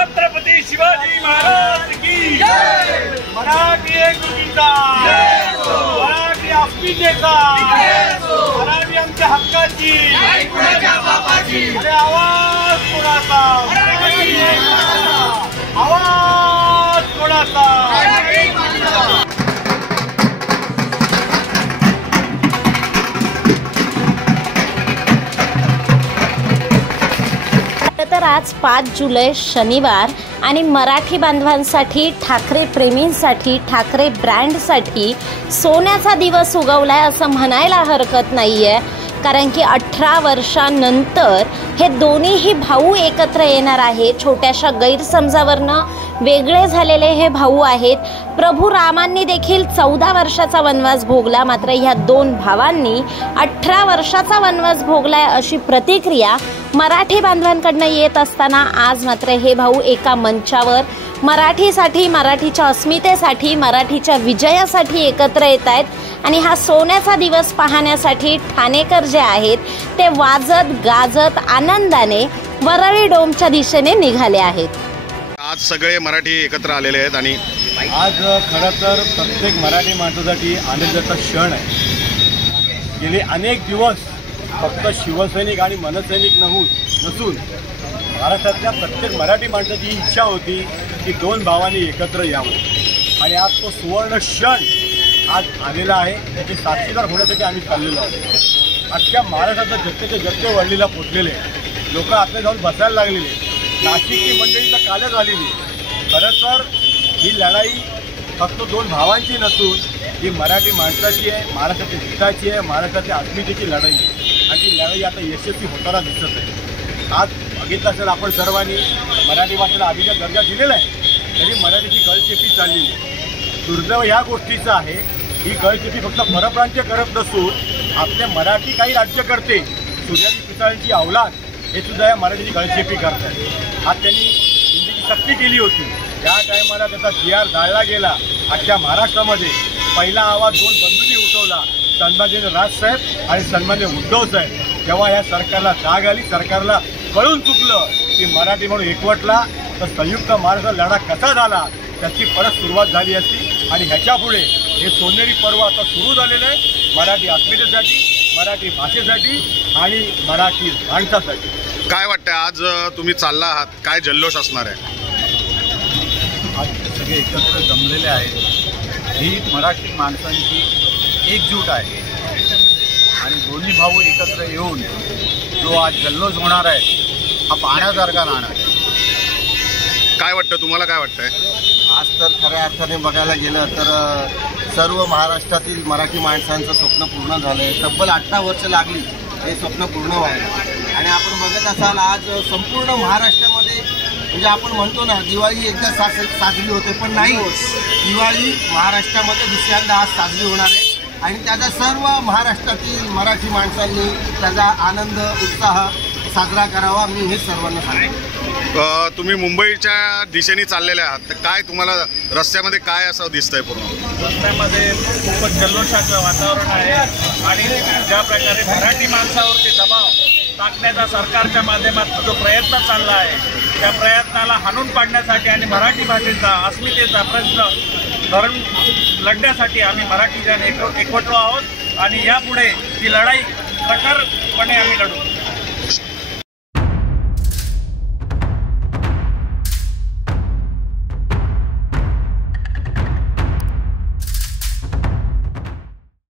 छत्रपती शिवाजी महाराज की जय। मराठी एकजुटीचा, मराठी अस्मितेचा, मराठी आमच्या हक्काची, अरे आवाज कोणाचा, आवाज कोणाचा। तर आज 5 जुलै शनिवार आणि मराठी बांधवांसाठी, ठाकरे प्रेमींसाठी, ठाकरे ब्रँडसाठी सोन्याचा दिवस उगवलाय असं म्हणायला हरकत नाहीये। कारण की 18 वर्षांनंतर हे दोन्हीही भाऊ एकत्र येणार आहे। छोट्याशा गैरसमजावरनं वेगळे झालेले हे भाऊ आहेत। प्रभू रामांनी देखील 14 वर्षाचा वनवास भोगला, मात्र ह्या दोन भावांनी 18 वर्षाचा वनवास भोगलाय अशी प्रतिक्रिया मराठी बांधवांकडनं येत असताना आज मात्र हे भाऊ एका मंचावर मराठीसाठी, मराठीच्या अस्मितेसाठी, मराठीच्या विजयासाठी एकत्र येत आहेत। आणि हा सोन्याचा दिवस पाहण्यासाठी ठाणेकर जे आहेत ते वाजत गाजत आनंदाने वरळी डोमच्या दिशेने निघाले आहेत। आज सगळे मराठी एकत्र आलेले आहेत आणि आज खरं तर प्रत्येक मराठी माणसासाठी आनंदाचा क्षण आहे। गेले अनेक दिवस फक्त शिवसैनिक आणि मनसैनिक नसून महाराष्ट्रातल्या प्रत्येक मराठी माणसाची इच्छा होती की दोन भावांनी एकत्र यावं आणि आज तो सुवर्ण क्षण आज आलेला आहे। त्याचे साक्षीदार होण्यासाठी आम्ही चाललेलो आहोत। अख्ख्या महाराष्ट्रातल्या जत्तेचे जत्ते वळलीला पोचलेले, लोक आपल्या जाऊन बसायला लागलेले, नाशिकची मंडळी तर कालच आलेली। खरं तर ही लढाई फक्त दोन भावांची नसून ही मराठी माणसाची आहे, महाराष्ट्राच्या हिताची आहे, महाराष्ट्राच्या अस्मितेची लढाई आहे आणि ती लढाई आता यशस्वी होताना दिसत आहे। आज बघितलं असेल आपण सर्वांनी मराठी भाषेला अभिजात दर्जा दिलेला आहे, तरी मराठीची गळचेपी चाललेली आहे। दुर्दैव ह्या गोष्टीचं आहे, ही गळचेपी फक्त परप्रांतीय करत नसून आपले मराठी काही राज्यकर्ते, सूर्याजी पिसाळांची अवलाद हे सुद्धा या मराठीची गळचेपी करतात। आज त्यांनी हिंदीची सक्ती केली होती, त्या टायमाला त्याचा GR जाळला गेला। अख्ख्या महाराष्ट्रामध्ये पहिला आवाज दोन बंधूंनी उठवला, सन्माननीय राजसाहेब आणि सन्माननीय उद्धव साहेब। जेव्हा या सरकारला जाग आली, सरकारला कळून चुकलं की मराठी म्हणून एकवटला तर संयुक्त महाराष्ट्र लढा कसा झाला त्याची परत सुरुवात झाली असती। आणि ह्याच्यापुढे हे सोनेरी पर्व आता सुरू झालेलं आहे मराठी अस्मितेसाठी, मराठी भाषेसाठी आणि मराठी माणसासाठी। काय वाटतं आज तुम्ही चालला आहात, काय जल्लोष असणार आहे? आज सगळे एकत्र जमलेले आहेत, ही मराठी माणसांची एकजूट आहे आणि दोन्ही भाऊ एकत्र येऊन जो आज जल्लोष होणार आहे हा पाहण्यासारखा राहणार आहे। काय वाटतं तुम्हाला, काय वाटतंय? आज तर खऱ्या अर्थाने बघायला गेलं तर सर्व महाराष्ट्रातील मराठी माणसांचं स्वप्न पूर्ण झालं आहे। तब्बल 18 वर्ष लागली हे स्वप्न पूर्ण व्हायला आणि आपण बघत असाल आज संपूर्ण महाराष्ट्रामध्ये म्हणजे आपण म्हणतो ना दिवाळी एकदा साजरी होते, पण नाही होत। दिवाळी महाराष्ट्रामध्ये दुसऱ्यांदा आज साजरी होणार आहे आणि त्याचा सर्व महाराष्ट्रातील मराठी माणसांनी त्याचा आनंद उत्साह साजरा करावा, मी हे सर्वांना सांगतो। तुम्ही मुंबईच्या दिशेने चाललेले आहात, तर काय तुम्हाला रस्त्यामध्ये काय असं दिसतंय? पूर्ण रस्त्यामध्ये खूपच जल्लोषाचं वातावरण आहे आणि ज्या प्रकारे मराठी माणसावरती दबाव टाकण्याचा सरकारच्या माध्यमातून जो प्रयत्न चालला आहे, त्या प्रयत्नाला हाणून पाडण्यासाठी आणि मराठी भाषेचा, अस्मितेचा प्रश्न धरून लढण्यासाठी आम्ही मराठी जन एकवटलो आहोत आणि यापुढे ही लढाई प्रखरपणे आम्ही लढू।